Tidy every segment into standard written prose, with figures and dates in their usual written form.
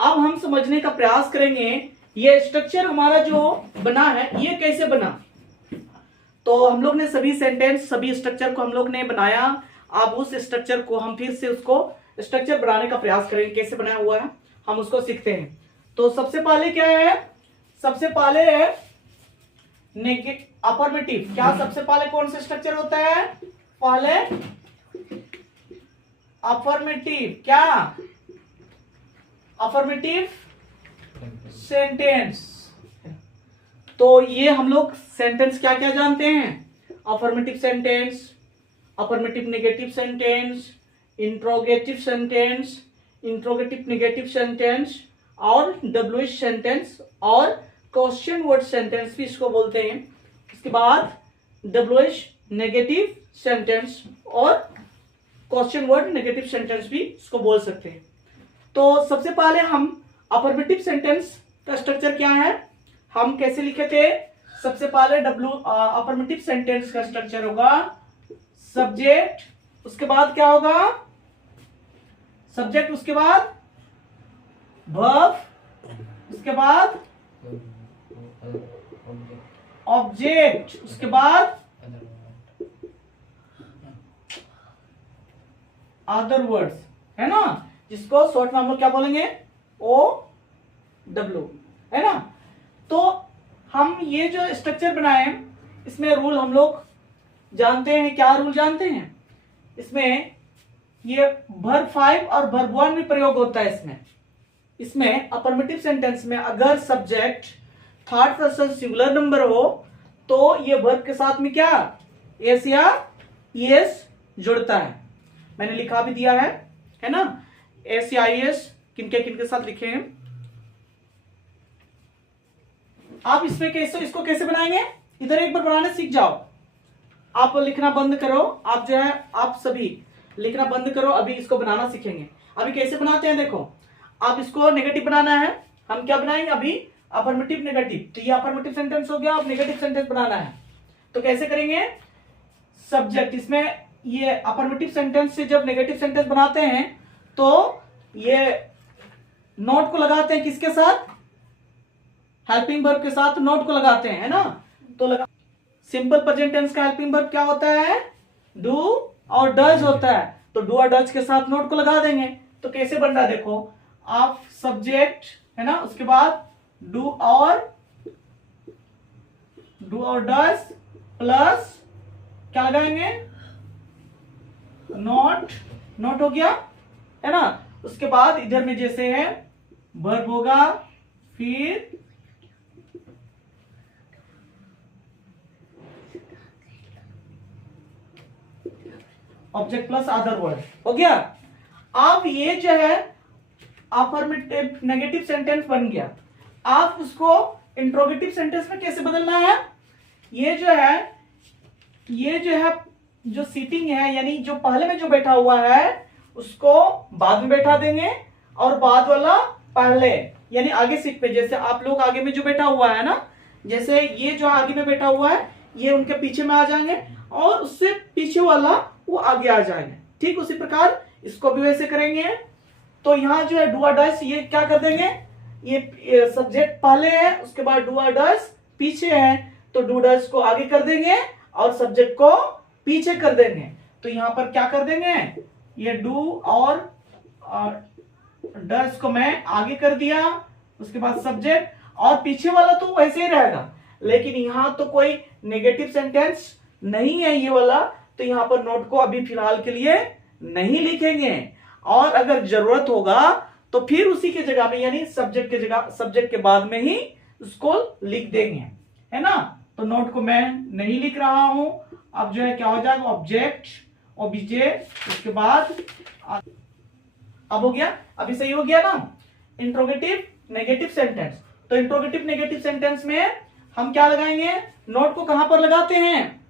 अब हम समझने का प्रयास करेंगे ये स्ट्रक्चर हमारा जो बना है ये कैसे बना। तो हम लोग ने सभी सेंटेंस सभी स्ट्रक्चर को हम लोग ने बनाया। अब उस स्ट्रक्चर को हम फिर से उसको स्ट्रक्चर बनाने का प्रयास करेंगे, कैसे बनाया हुआ है हम उसको सीखते हैं। तो सबसे पहले क्या है, सबसे पहले है अफर्मेटिव। क्या सबसे पहले कौन सा स्ट्रक्चर होता है, पहले अफर्मेटिव, क्या अफर्मेटिव सेंटेंस। तो ये हम लोग सेंटेंस क्या क्या जानते हैं, affirmative sentence, affirmative negative sentence, interrogative sentence, interrogative negative sentence और डब्ल्यूएच सेंटेंस और क्वेश्चन वर्ड सेंटेंस भी इसको बोलते हैं। इसके बाद डब्ल्यूएच नेगेटिव सेंटेंस और क्वेश्चन वर्ड नेगेटिव सेंटेंस भी इसको बोल सकते हैं। तो सबसे पहले हम अफर्मेटिव सेंटेंस का स्ट्रक्चर क्या है, हम कैसे लिखे थे। सबसे पहले अफर्मेटिव सेंटेंस का स्ट्रक्चर होगा सब्जेक्ट, उसके बाद क्या होगा सब्जेक्ट, उसके बाद वर्ब, उसके बाद ऑब्जेक्ट, उसके बाद अदर वर्ड्स, है ना, जिसको शॉर्ट में हम लोग क्या बोलेंगे OW, है ना। तो हम ये जो स्ट्रक्चर बनाए इसमें रूल हम लोग जानते हैं। क्या रूल जानते हैं, इसमें ये वर्ब 5 और वर्ब 1 में प्रयोग होता है। इसमें अफर्मेटिव सेंटेंस में अगर subject third person singular number हो तो ये वर्ब के साथ में क्या एस या ईएस जुड़ता है। मैंने लिखा भी दिया है ना, एस या ईएस किनके साथ लिखे हैं। आप इसमें कैसे इसको कैसे बनाएंगे, इधर एक बार बनाने सीख जाओ। आप लिखना बंद करो, आप जो है आप सभी लिखना बंद करो, अभी इसको बनाना सीखेंगे। अभी कैसे बनाते हैं देखो, आप इसको नेगेटिव बनाना है, हम क्या बनाएंगे अभी अफर्मेटिव नेगेटिव। तो ये अफर्मेटिव सेंटेंस हो गया, अब नेगेटिव सेंटेंस बनाना है तो कैसे करेंगे, सब्जेक्ट, इसमें ये अफर्मेटिव सेंटेंस से जब नेगेटिव सेंटेंस बनाते हैं तो ये नोट को लगाते हैं किसके साथ, हेल्पिंग वर्ब के साथ नोट को लगाते हैं, है ना। तो लगा सिंपल प्रेजेंट टेंस का हेल्पिंग वर्ब क्या होता है, डू और डज होता है। तो डू और डज के साथ नोट को लगा देंगे। तो कैसे बन रहा है देखो, आप सब्जेक्ट है ना, उसके बाद डू और डज प्लस क्या लगाएंगे, नोट हो गया, है ना। उसके बाद इधर में जैसे है वर्ब होगा, फिर ऑब्जेक्ट प्लस अदर वर्ड हो गया। अब ये जो है अफर्मेटिव नेगेटिव सेंटेंस बन गया। आप उसको इंट्रोगेटिव सेंटेंस में कैसे बदलना है, ये जो है जो सीटिंग है, यानी जो पहले में जो बैठा हुआ है उसको बाद में बैठा देंगे और बाद वाला पहले, यानी आगे सीट पे। जैसे आप लोग आगे में जो बैठा हुआ है ना, जैसे ये जो आगे में बैठा हुआ है ये उनके पीछे में आ जाएंगे और उससे पीछे वाला वो आगे आ जाएंगे। ठीक उसी प्रकार इसको भी वैसे करेंगे। तो यहाँ जो है डू और डज, ये क्या कर देंगे, ये सब्जेक्ट पहले है, उसके बाद डू और डज पीछे है, तो डू डज को आगे कर देंगे और सब्जेक्ट को पीछे कर देंगे। तो यहाँ पर क्या कर देंगे, ये डू और डज को मैं आगे कर दिया, उसके बाद सब्जेक्ट, और पीछे वाला तो वैसे ही रहेगा। लेकिन यहां तो कोई नेगेटिव सेंटेंस नहीं है ये वाला, तो यहां पर नोट को अभी फिलहाल के लिए नहीं लिखेंगे, और अगर जरूरत होगा तो फिर उसी के जगह में, यानी सब्जेक्ट के जगह, सब्जेक्ट के बाद में ही उसको लिख देंगे, है ना। तो नोट को मैं नहीं लिख रहा हूं। अब जो है क्या हो जाएगा, ऑब्जेक्ट ओबीजे, उसके बाद अब हो गया, अभी सही हो गया ना। इंट्रोगेटिव नेगेटिव सेंटेंस, तो इंट्रोगेटिव नेगेटिव सेंटेंस में हम क्या लगाएंगे, नोट को कहां पर लगाते हैं,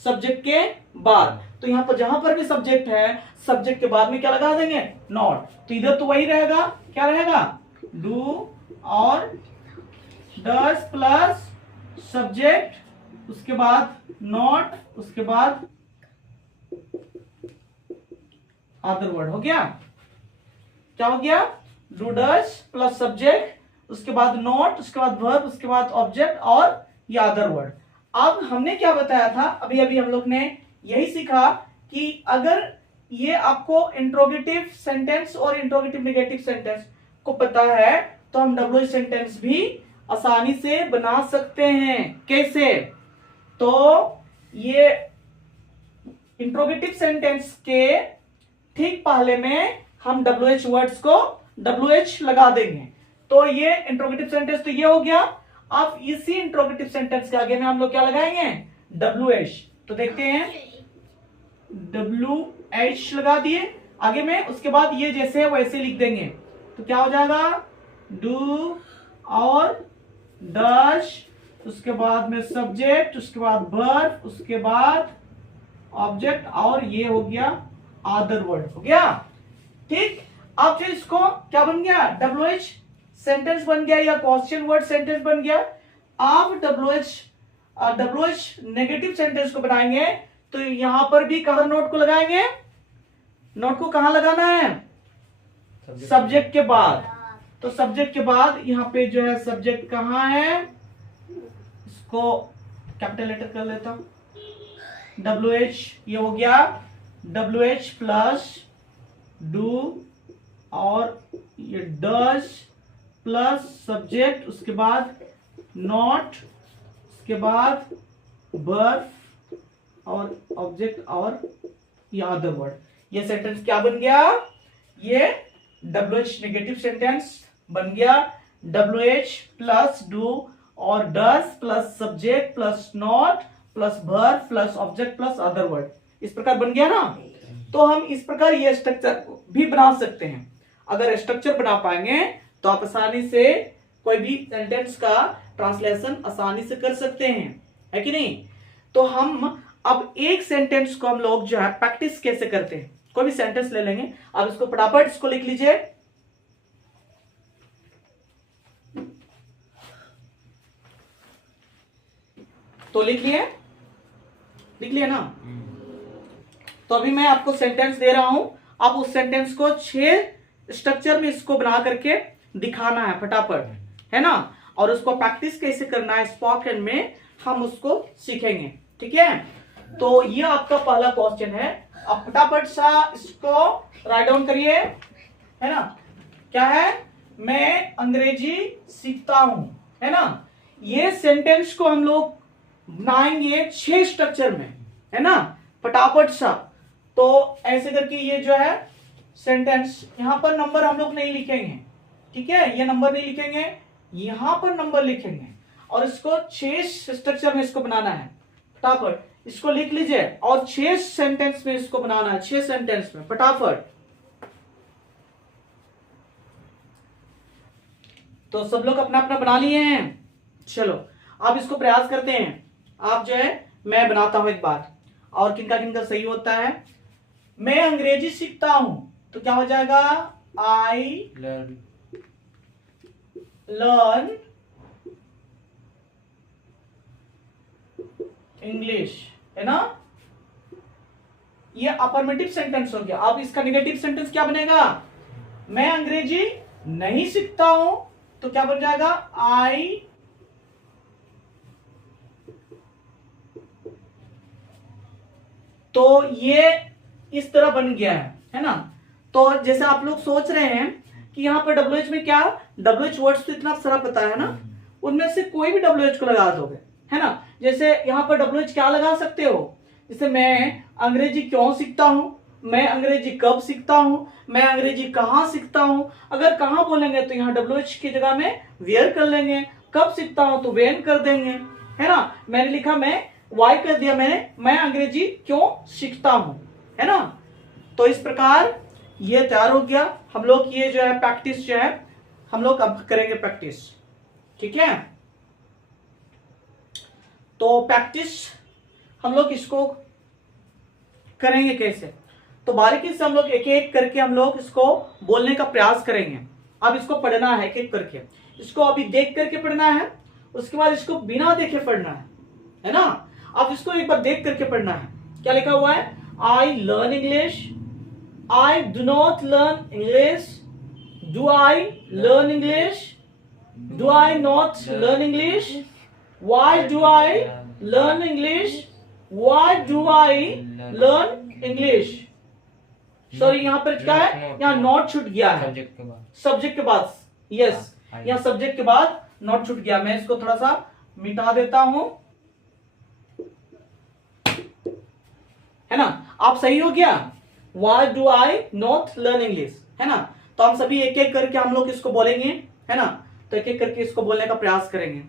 सब्जेक्ट के बाद। तो यहां पर जहां पर भी सब्जेक्ट है, सब्जेक्ट के बाद में क्या लगा देंगे, नोट। तो इधर तो वही रहेगा, क्या रहेगा, डू और डज प्लस सब्जेक्ट, उसके बाद नोट, उसके बाद अदर वर्ड। हो गया, क्या हो गया, डू डज प्लस सब्जेक्ट, उसके बाद नॉट, उसके बाद वर्ब, उसके बाद ऑब्जेक्ट और ये अदर वर्ड। अब हमने क्या बताया था, अभी अभी हम लोग ने यही सीखा कि अगर ये आपको इंट्रोगेटिव सेंटेंस और इंट्रोगेटिव नेगेटिव सेंटेंस को पता है तो हम डब्ल्यूएच सेंटेंस भी आसानी से बना सकते हैं। कैसे? तो ये इंट्रोगेटिव सेंटेंस के ठीक पहले में हम डब्ल्यूएच वर्ड्स को डब्ल्यूएच लगा देंगे, तो ये इंट्रोगेटिव सेंटेंस तो ये हो गया। अब इसी इंट्रोगेटिव सेंटेंस के आगे में हम लोग क्या लगाएंगे? डब्ल्यूएच। तो देखते हैं, डब्ल्यूएच लगा दिए आगे में, उसके बाद ये जैसे है वैसे लिख देंगे, तो क्या हो जाएगा? डू और डज, उसके बाद में सब्जेक्ट, उसके बाद वर्ब, उसके बाद ऑब्जेक्ट और ये हो गया अदर वर्ड। हो गया ठीक। अब फिर इसको क्या बन गया? डब्ल्यूएच सेंटेंस बन गया या क्वेश्चन वर्ड सेंटेंस बन गया। आप डब्ल्यूएच नेगेटिव सेंटेंस को बनाएंगे तो यहां पर भी कहां नोट को लगाएंगे? नोट को कहां लगाना है? सब्जेक्ट के बाद। तो सब्जेक्ट के बाद यहां पे जो है सब्जेक्ट कहां है, इसको कैपिटल लेटर कर लेता हूं, डब्ल्यूएच। ये हो गया डब्ल्यूएच प्लस डू और ये डज प्लस सब्जेक्ट, उसके बाद नॉट, उसके बाद वर्ब और ऑब्जेक्ट और ये अदर वर्ड। ये सेंटेंस क्या बन गया? ये डब्ल्यूएच नेगेटिव सेंटेंस बन गया। डब्ल्यूएच प्लस डू और does plus subject plus not plus verb plus object plus other word, इस प्रकार बन गया ना। तो हम इस प्रकार ये स्ट्रक्चर भी बना सकते हैं। अगर स्ट्रक्चर बना पाएंगे तो आप आसानी से कोई भी सेंटेंस का ट्रांसलेशन आसानी से कर सकते हैं, है कि नहीं। तो हम अब एक सेंटेंस को हम लोग जो है प्रैक्टिस कैसे करते हैं, कोई भी सेंटेंस ले लेंगे, अब इसको फटाफट इसको लिख लीजिए। तो लिख लिए ना। तो अभी मैं आपको सेंटेंस दे रहा हूं, आप उस सेंटेंस को 6 स्ट्रक्चर में इसको बना करके दिखाना है फटाफट, है ना। और उसको प्रैक्टिस कैसे करना है स्पोकन में हम उसको सीखेंगे, ठीक है। तो ये आपका पहला क्वेश्चन है, आप फटाफट सा इसको राइट डाउन करिए, है ना। क्या है? मैं अंग्रेजी सीखता हूं, है ना। ये सेंटेंस को हम लोग बनाएंगे 6 स्ट्रक्चर में, है ना, फटाफट सा। तो ऐसे करके ये जो है सेंटेंस, यहां पर नंबर हम लोग नहीं लिखेंगे, ठीक है, ये नंबर नहीं लिखेंगे, यहां पर नंबर लिखेंगे और इसको 6 स्ट्रक्चर में इसको बनाना है। फटाफट इसको लिख लीजिए और 6 सेंटेंस में इसको बनाना है, 6 सेंटेंस में फटाफट। तो सब लोग अपना अपना बना लिए हैं। चलो अब इसको प्रयास करते हैं। आप जो है, मैं बनाता हूं एक बार और किनका किनका सही होता है। मैं अंग्रेजी सीखता हूं, तो क्या हो जाएगा? आई लर्न इंग्लिश, है ना। ये अफर्मेटिव सेंटेंस हो गया। अब इसका नेगेटिव सेंटेंस क्या बनेगा? मैं अंग्रेजी नहीं सीखता हूं, तो क्या बन जाएगा? आई तो ये इस तरह बन गया है ना। तो जैसे आप लोग सोच रहे हैं कि यहाँ पर डब्ल्यूएच में क्या, डब्ल्यूएच वर्ड्स तो इतना सारा पता है ना, उनमें से कोई भी डब्ल्यूएच को लगा दोगे, है ना। जैसे यहाँ पर डब्ल्यूएच क्या लगा सकते हो? जैसे मैं अंग्रेजी क्यों सीखता हूं, मैं अंग्रेजी कब सीखता हूं, मैं अंग्रेजी कहां सीखता हूं। अगर कहां बोलेंगे तो यहाँ डब्ल्यूएच की जगह में वेयर कर लेंगे, कब सीखता हूं तो वेन कर देंगे, है ना। मैंने लिखा, मैं वाई कर दिया मैंने, मैं अंग्रेजी क्यों सीखता हूं, है ना। तो इस प्रकार ये तैयार हो गया। हम लोग ये जो है प्रैक्टिस जो है हम लोग अब करेंगे प्रैक्टिस, ठीक है। तो प्रैक्टिस हम लोग इसको करेंगे कैसे, तो बारीकी से हम लोग एक एक करके हम लोग इसको बोलने का प्रयास करेंगे। अब इसको पढ़ना है एक एक करके, इसको अभी देख करके पढ़ना है, उसके बाद इसको बिना देखे पढ़ना है ना। अब इसको एक बार देख करके पढ़ना है। क्या लिखा हुआ है? I learn English, I do not learn English, do I learn English, do I not learn English, why do I learn English, why do I learn English. Sorry यहाँ पर क्या है, यहाँ नॉट छूट गया है सब्जेक्ट के बाद। यस, यहाँ सब्जेक्ट के बाद नॉट छूट गया। मैं इसको थोड़ा सा मिटा देता हूं, है ना। आप सही हो गया, why do I not learn English, है ना। तो हम सभी एक एक करके हम लोग इसको बोलेंगे, है ना। तो एक एक करके इसको बोलने का प्रयास करेंगे।